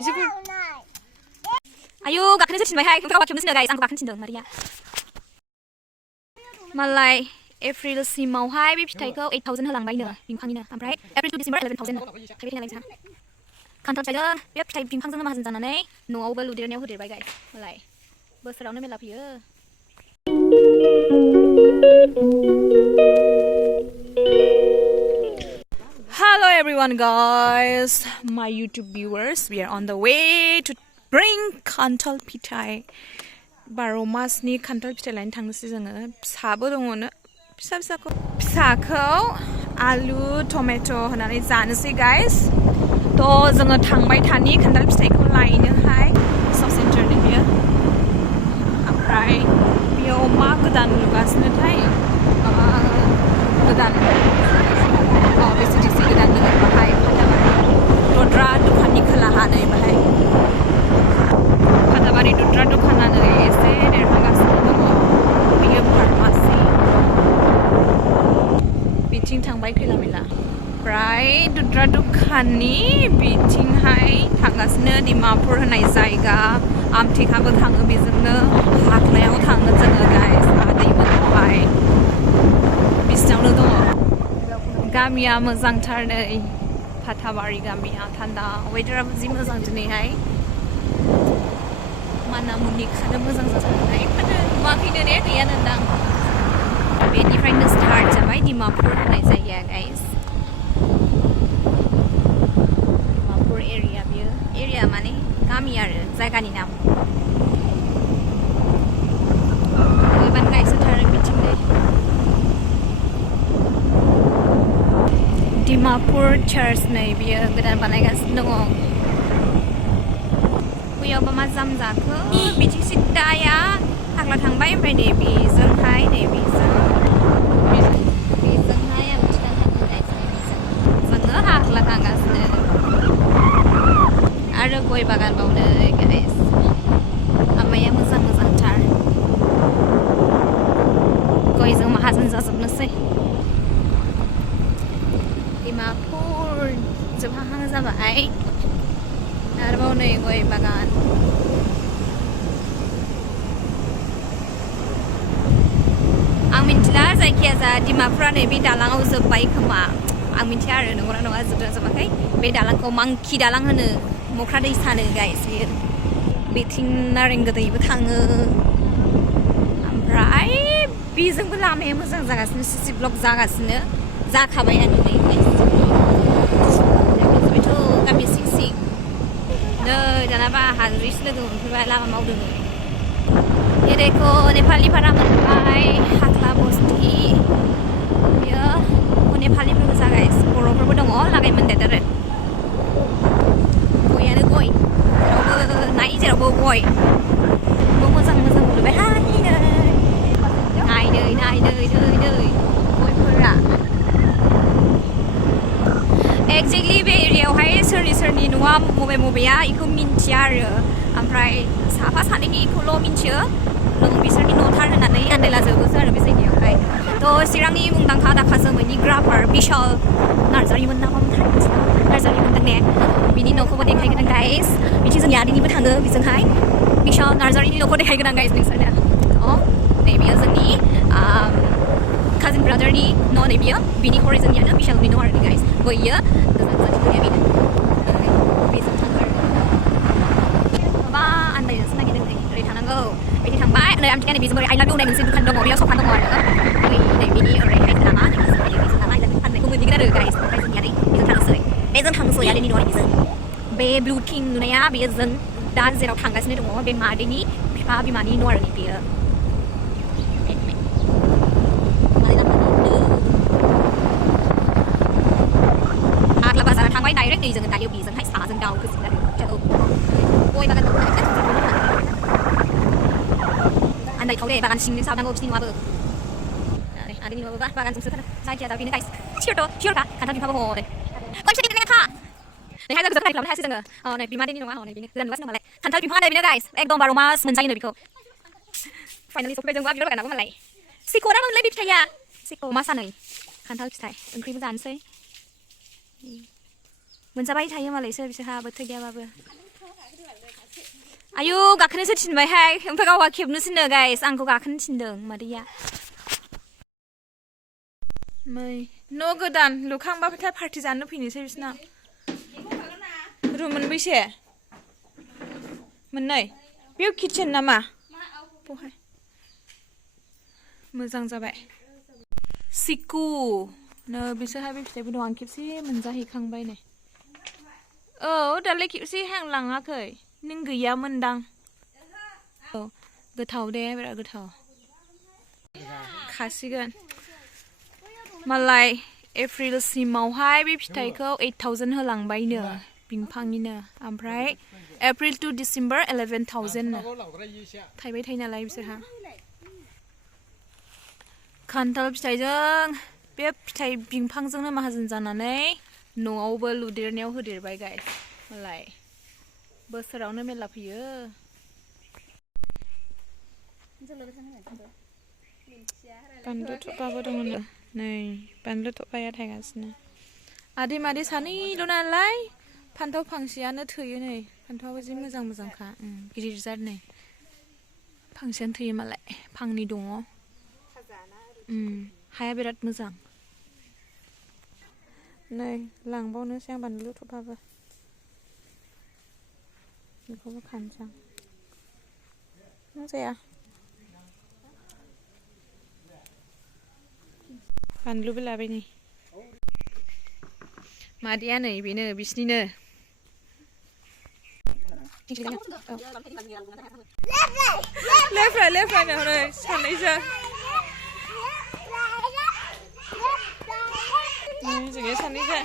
Ayo गाखोनो थिनबाय हाय नोंथाङा गाखोनो थिनदों गाइस आंखौ गाखोनो थिनदों मारिया मालाय एप्रिल सिमावहाय बे फिथाइखौ 8000 होलांबायनो बिफांनिनो ओमफ्राय एप्रिल टु डिसेम्बर 11000 थाइबाय थानाय जोंहा खान्थाल फिथाइजों बे फिथाइ बिफांजोंनो माहाजोन जानानै न'आवबो लुदेरनायाव होदेरबाय गाइस मालाय बोसोरावनो मेला फैयो Hello everyone guys, my YouTube viewers, we are on the way to bring Kantal Pitai Baromasni Kantal Pitai lain थांनोसै जोङो फिसाबो दङनो फिसाखौ आलु टमेट' होनानै जानोसै गाइस थ' जोङो थांबाय थानि खान्थाल फिथाइखौ लायनोहाय सब सेन्टारनि बियो ओमफ्राय बेयाव मा गोदान नुगासिनोथाय गोदान बेसे गोदान दङ बाहाय फाथाबारि दद्रा दखाननि खोलाहा नै बाहाय फाथाबारि दद्रा दखानानो एसे देरहागासिनो दङ बेयो फार्मासि बिथिं थांबाय खैला मैला ओमफ्राय दद्रा दखाननि बिथिंहाय थांगासिनो डिमापुर होननाय जायगा आमथेखाबो थाङो बेजोंनो हाख्लायाव थाङो जोङो गाइस दैमायावहाय बिसिनावनो दङ गामिया मोजांथार नै फाथाबारि गामिया थान्दा वेदाराबो जि मोजां दिनैहाय माना मुनि खानो मोजां जाथारनाय नुवाखैनो ने गैयानो दां बेनिफ्रायनो स्टार्ट जाबाय डिमापुर होननाय जायगाया गाइस डिमापुर एरिया बियो एरिया माने गामि आरो जायगानि नाम गोबां गाइसोथारो बिथिंजाय डिमापुर चार्च नै बियो गोदान बानायगासिनो दङ बैयावबा मा जाम जाखो बिथिं सिद्दाया हाग्ला थांबाय ओमफ्राय नै बेजोंहाय नै बेजोंहाय आमथिखा थाङो जोङो हाग्ला थांगासिनो आरो गय बागान बावनो गाइस लामाया मोजांथार गयजों माहाजोन जाजोबनोसै डिमापुर जोबहां जाबाय आरोबाव नै गय बागान आं मिन्थिला जायखिया जा डिमापुरा नै बे दालाङाव जोब्बाय खोमा आं मिन्थिया आरो नंगौना नङा जोबदों जोबाखै बे दालांखौ मांखि दालां होनो मख्रा दैसानो गाइस बेयो बेथिं नारें गोदैबो थाङो ओमफ्राय बेजोंबो लामाया मोजां जागासिनो सिसि ब्लक जागासिनो जाखाबायानो नै गाइस बेथ' गामि सिं सिं नै दानाबा हाद्रिसो लोगो मोनफैबाय लामा मावदों ये देखो नेपाली भारा मोनबाय हाख्ला बस्ति बियो नेपालिफोर गोजा गाइस बर'फोरबो दङ लागाय मोनदेर आरो गयानो गय जेरावबो नाय जेरावबो गय मोजां नुबाय हाय नाय गयफोरा एक्जेक्टलि बे एरियायावहाय सोरनि न'आ बबेया बेखौ मिन्थिया आरो ओमफ्राय साफा सानैनिखौल' मिन्थियो बिसोरनि न'थार होननानै आन्दायलाजोबोसो आरो बे जायगायावहाय थ' चिरांनि मुंदांखा दाखा जोमैनि ग्राफार बिशाल नार्जारिमोन ना मामोनथाय नार्जारिमोन ने बिनि न'खौबो देखायगोन गाइस बिथिं जोंनि आदैनिबो थाङो बेजोंहाय बिशाल नार्जारिनि न'खौ देखायगोन गाइस नोंसोरनो नै बेयो जोंनि काजिन ब्रादारनि न' नै बियो बिनि हरै जोंनियानो बिशालनि न' आरो गाइस बैयो गोजान जाथिनिया बेनो बेजों थाङो आरो माबा आन्दायनोसो नागिरदों नै ओरै थानांगौ बिदि थांबाय नै आमथिखा नै बेजों ओरै आइलाब होननाय मोनसे दुखान दङ बेयाव सफा दङ आरो नै बिनि ओरैहाय लामा नै बेजों आइलाब फाननायखौ मोनहैगोन आरो गाइस ओमफ्राय जोंनिया नै बेजों थांनोसै आदैनि न'आ बेजों बे ब्लु थिं नुनाया बेयो जों दा जेराव थांगासिनो दङ बे मादैनि बिफा बिमानि न' आरो बेयो थांबाय डाइरेक्ट नै जोङो दायो बेजोंहाय साजों दावखोसिगोन आरो गय बागान आन्दायथाव दे बागान सिंजों साबनांगौ बिसिनि न'आबो आदैनि न'आबो बागानजोंसो जायखिया दा बेनो गाइस सियरखा खान्थाल बिफाबो हरै गय फिथाइ देरनाय खा नैहाय जों खालामनो हायासै जोङो नै बिमादैनि नङा नै बेनो गोदान नुगासिनो मालाय खान्थाल बिफाङा बेनो गाइस एकदम 12 मास मोनजायोनो बेखौ फाइनालि सफैबाय जोंबा बिबार गायनांगौ मालाय सिख'ना मोनलाय बे फिथाइया सिख' मा सानै खान्थाल फिथाइ ओंख्रिबो जानोसै मोनजाबाय थायो मालायसो बिसोरहा बोथोर गैयाबाबो आयु गाखोनोसो थिनबायहाय ओमफ्राय गावहा खेबनोसोनो गाइस आंखौ गाखोनो थिनदों मादैया न' गोदान लुखांबाथाय पार्टि जानो फैनोसै बिसना रुम मोनबैसे मोननै बेयाव किटचेन नामा बहाय मोजां जाबाय सिकु नो बिसोरहा बे फिथाइबो दं आं खेबसे मोनजाहैखांबाय नै औ दालाय खेबसे हां लाङाखै नों गैयामोनदां औ गोथाव दे बिराद गोथाव खासिगोन मालाय एप्रिलसिमावहाय बे फिथाइखौ 8,000 होलांबायनो बिफांनिनो ओमफ्राय एप्रिल टु डिसेम्बर 11,000 नो थाइबाय थायो नालाय बिसोरहा खान्थाल फिथाइजों बे फिथाइ बिफांजोंनो माहाजोन जानानै न'आवबो लुदेरनायाव होदेरबाय गाइस मालाय बोसोरावनो मेला फैयो बानलु थफाबो दङ नै बानलु थफाया थायगासिनो आदै मादै सानैल' नालाय फान्थाव फांसेयानो थोयो नै फान्थावाबो जि मोजां मोजांखा गिदिर जार नै फांसेयानो थोयो मालाय फांनै दङ हाया बिराद मोजां नै लांबावनोसै आं बानलु थफाबो बेखौबो खानोसै आं जाया बानलुबो लाबाय नै मादैया नै बेनो बिसिनिनो लेफ्राय हरै सानैजों जोंनि सानैजों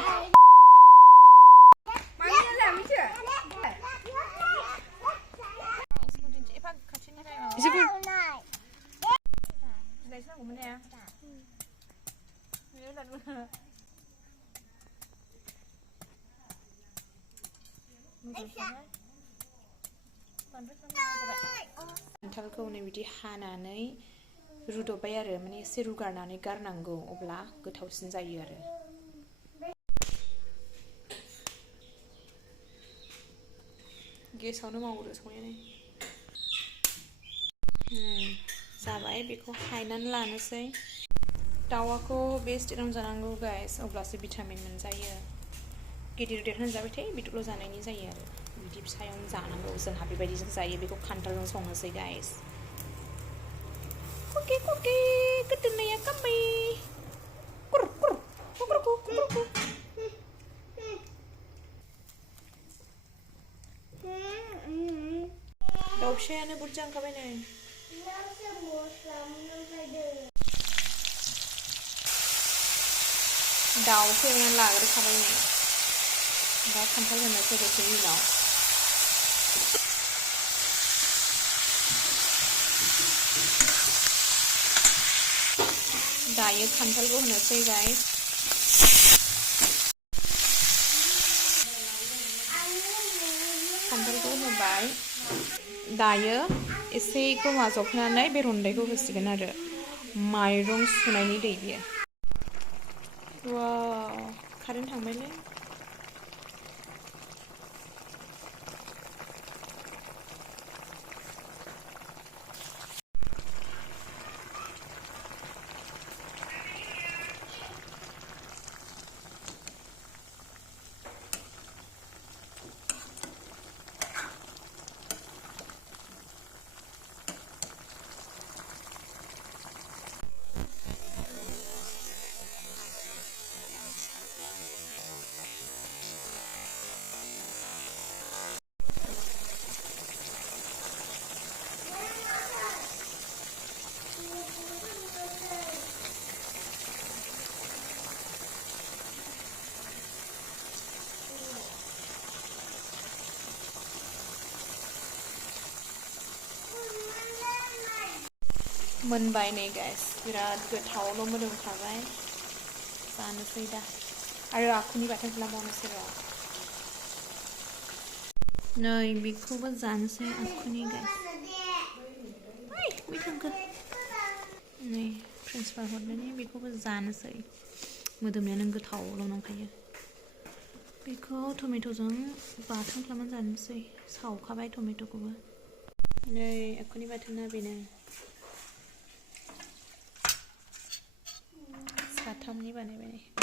खान्थालखौ नै बिदि हानानै रुदबबाय आरो माने एसे रुगारनानै गारनांगौ अब्ला गोथावसिन जायो आरो गेसावनो मावो संनायानो जाबाय बेखौ हायनानै लानोसै दाउखौ बे स्टेटाव जानांगौ गाइस अब्लासो भिटामिन मोनजायो गिदिर देरहोना जाबाय थायो बिदिल' जानायनि जायो आरो बिदि फिसायावनो जानांगौ जोंहा बेबायदिजों जायो बेखौ खान्थालजों संनोसै गाइस कुकि गोदोनाया कामि दाउ फिसायानो बुरजा ओंखारबाय नै दाउखौ एवनानै लाग्रोखाबाय नै दा खान्थाल होनोसै दसेनि उनाव दायो खान्थालखौ होनोसै गाइस खान्थालखौ होबाय दायो एसेखौ माजबनानै बे रन्दैखौ होसिगोन आरो माइरं सुनायनि दै बियो वाव कारेन्ट थांबायलै मोनबाय नै गाइस बिराद गोथावल' मोदोमखाबाय जानोसै दा आरो आखुनि बाथोन खालामबावनोसै र' नै बेखौबो जानोसै आखुनि गाइस बै थांखो नै ट्रेन्सफार हरनानै बेखौबो जानोसै मोदोमनाया नों गोथावल' नंखायो बेखौ टमेट'जों बाथोन खालामनानै जानोसै सावखाबाय टमेट'खौबो नै आखुनि बाथोना बेनो साथामनि बानायबाय